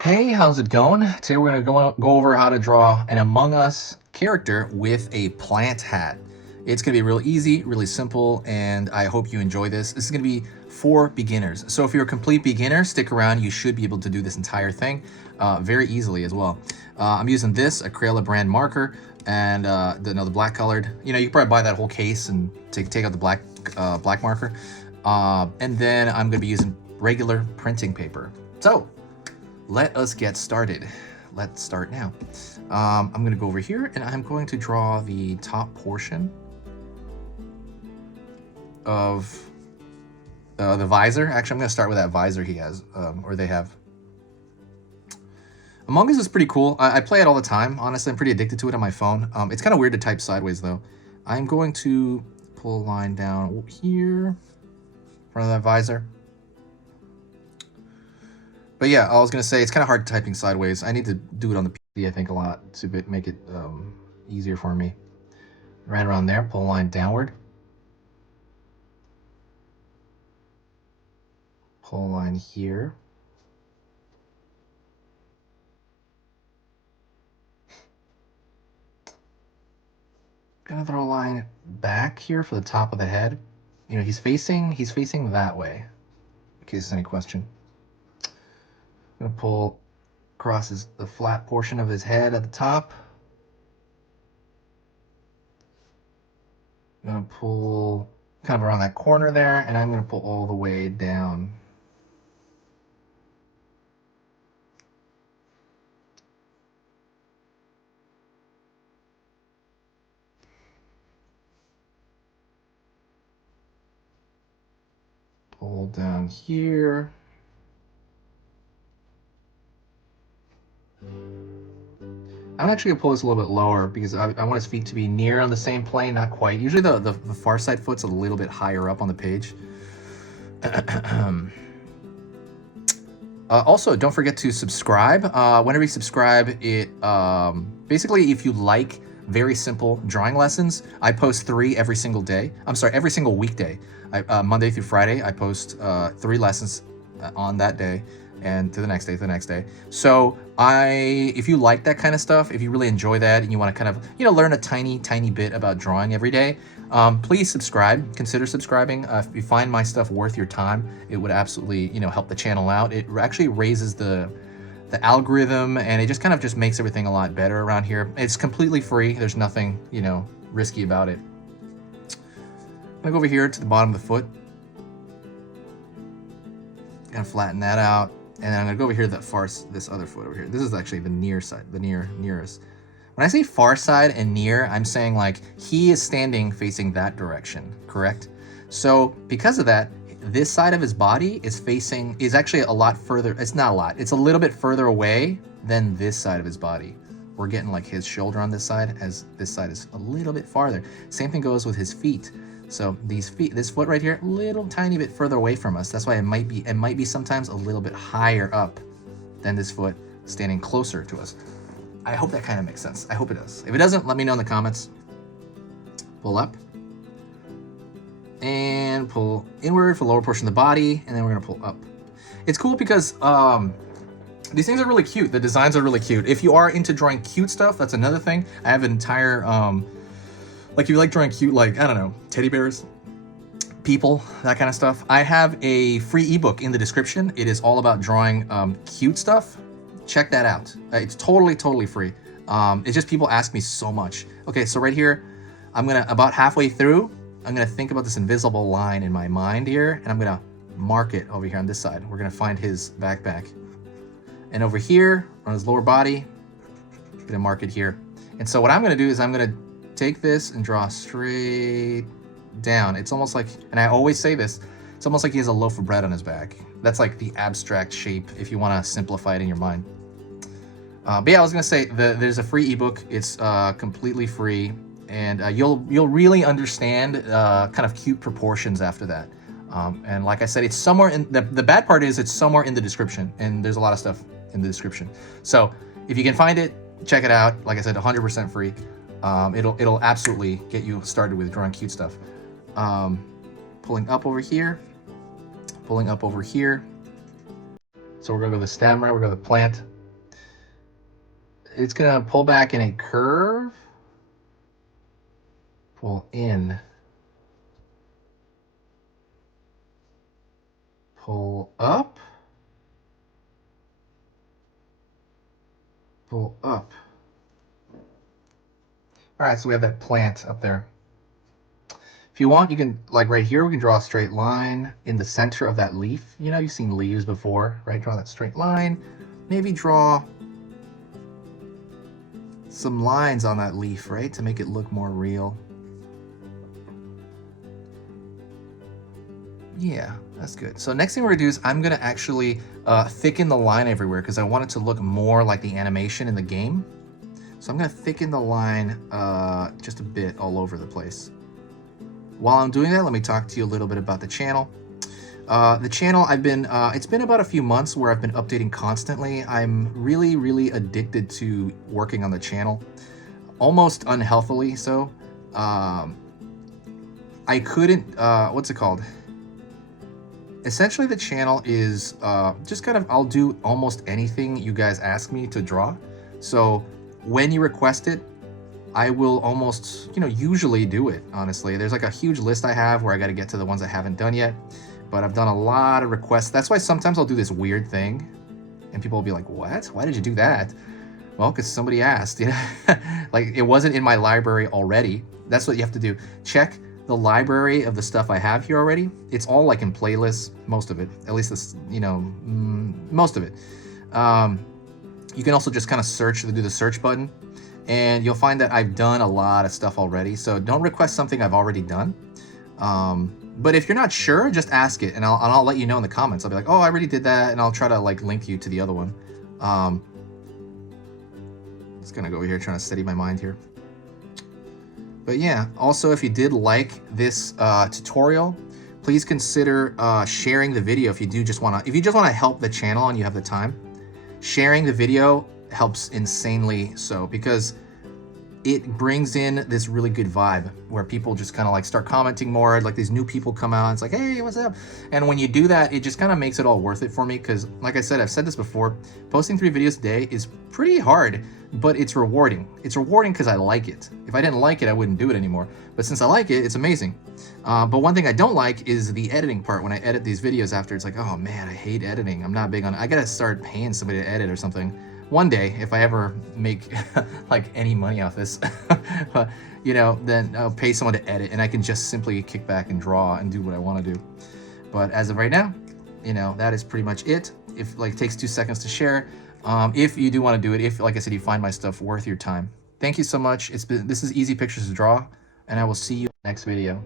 Hey, how's it going? Today we're going to go over how to draw an Among Us character with a plant hat. It's going to be real easy, really simple, and I hope you enjoy this. This is going to be for beginners. So if you're a complete beginner, stick around. You should be able to do this entire thing very easily as well. I'm using this, a Crayola brand marker, and the black colored. You know, you can probably buy that whole case and take out the black marker. And then I'm going to be using regular printing paper. So let us get started. Let's start now. I'm going to go over here and I'm going to draw the top portion of the visor. Actually, I'm going to start with that visor he has, or they have. Among Us is pretty cool. I play it all the time. Honestly, I'm pretty addicted to it on my phone. It's kind of weird to type sideways though. I'm going to pull a line down here in front of that visor. But yeah, I was going to say, it's kind of hard typing sideways. I need to do it on the PC, I think, a lot to make it easier for me. Right around there, pull a line downward. Pull a line here. Gonna throw a line back here for the top of the head. You know, he's facing that way, in case there's any question. I'm gonna pull across the flat portion of his head at the top. I'm gonna pull kind of around that corner there, and I'm gonna pull all the way down. Pull down here. I'm actually gonna pull this a little bit lower because I want his feet to be near on the same plane, not quite. Usually the far side foot's a little bit higher up on the page. Also, don't forget to subscribe. Whenever you subscribe, it basically, if you like very simple drawing lessons, I post 3 every single day. I'm sorry, every single weekday. Monday through Friday, I post 3 lessons on that day, and to the next day, So if you like that kind of stuff, if you really enjoy that and you want to kind of, learn a tiny bit about drawing every day, please subscribe, consider subscribing. If you find my stuff worth your time, it would absolutely, help the channel out. It actually raises the algorithm, and it just kind of just makes everything a lot better around here. It's completely free. There's nothing, risky about it. I'm gonna go over here to the bottom of the foot. Gonna flatten that out. And then I'm gonna go over here this other foot over here. This is actually the near side, nearest. When I say far side and near, I'm saying like he is standing facing that direction, correct? So because of that, this side of his body is actually a lot further. It's not a lot. It's a little bit further away than this side of his body. We're getting like his shoulder on this side, as this side is a little bit farther. Same thing goes with his feet. So this foot right here, a little tiny bit further away from us. That's why it might be sometimes a little bit higher up than this foot standing closer to us. I hope that kind of makes sense. I hope it does. If it doesn't, let me know in the comments. Pull up and pull inward for the lower portion of the body, and then we're gonna pull up. It's cool because these things are really cute. The designs are really cute. If you are into drawing cute stuff, that's another thing. I have an entire like if you like drawing cute, like, I don't know, teddy bears, people, that kind of stuff. I have a free ebook in the description. It is all about drawing cute stuff. Check that out. It's totally free. It's just people ask me so much. Okay, so right here, about halfway through, I'm gonna think about this invisible line in my mind here, and I'm gonna mark it over here on this side. We're gonna find his backpack. And over here, on his lower body, I'm gonna mark it here. And so what I'm gonna do is I'm gonna take this and draw straight down. It's almost like, and I always say this, it's almost like he has a loaf of bread on his back. That's like the abstract shape if you want to simplify it in your mind. But yeah, I was gonna say there's a free ebook. It's completely free, and you'll really understand kind of cute proportions after that. And like I said, it's somewhere in the bad part is it's somewhere in the description, and there's a lot of stuff in the description. So if you can find it, check it out. Like I said, 100% free. It'll absolutely get you started with drawing cute stuff. Pulling up over here, pulling up over here. So we're gonna go to the stem, right? We're gonna go to the plant. It's gonna pull back in a curve, pull in, pull up, pull up. All right, so we have that plant up there. If you want, you can, like right here, we can draw a straight line in the center of that leaf. You know, you've seen leaves before, right? Draw that straight line. Maybe draw some lines on that leaf, right? To make it look more real. Yeah, that's good. So next thing we're gonna do is I'm gonna actually thicken the line everywhere because I want it to look more like the animation in the game. So I'm gonna thicken the line just a bit all over the place. While I'm doing that, let me talk to you a little bit about the channel. The channel, it's been about a few months where I've been updating constantly. I'm really, really addicted to working on the channel, almost unhealthily so. I couldn't, what's it called? Essentially the channel is just kind of, I'll do almost anything you guys ask me to draw. So when you request it, I will almost, usually do it, honestly. There's like a huge list I have where I got to get to the ones I haven't done yet, but I've done a lot of requests. That's why sometimes I'll do this weird thing and people will be like, what? Why did you do that? Well, because somebody asked, like it wasn't in my library already. That's what you have to do. Check the library of the stuff I have here already. It's all like in playlists, most of it, at least this, most of it. You can also just kind of search, do the search button, and you'll find that I've done a lot of stuff already. So don't request something I've already done. But if you're not sure, just ask it, and I'll let you know in the comments. I'll be like, oh, I already did that, and I'll try to like link you to the other one. Just gonna go over here, trying to steady my mind here. But yeah, also if you did like this tutorial, please consider sharing the video if you just want to help the channel and you have the time. Sharing the video helps insanely so, because it brings in this really good vibe where people just kind of like start commenting more, like these new people come out, it's like, hey, what's up? And when you do that, it just kind of makes it all worth it for me, because like I said, I've said this before, posting 3 videos a day is pretty hard, but it's rewarding. It's rewarding because I like it. If I didn't like it, I wouldn't do it anymore. But since I like it, it's amazing. But one thing I don't like is the editing part. When I edit these videos after, it's like, oh man, I hate editing. I'm not big on it. I gotta start paying somebody to edit or something. One day, if I ever make like any money off this, then I'll pay someone to edit and I can just simply kick back and draw and do what I want to do. But as of right now, that is pretty much it. If like it takes 2 seconds to share, if you do want to do it, if like I said, you find my stuff worth your time. Thank you so much. This is Easy Pictures to Draw, and I will see you in the next video.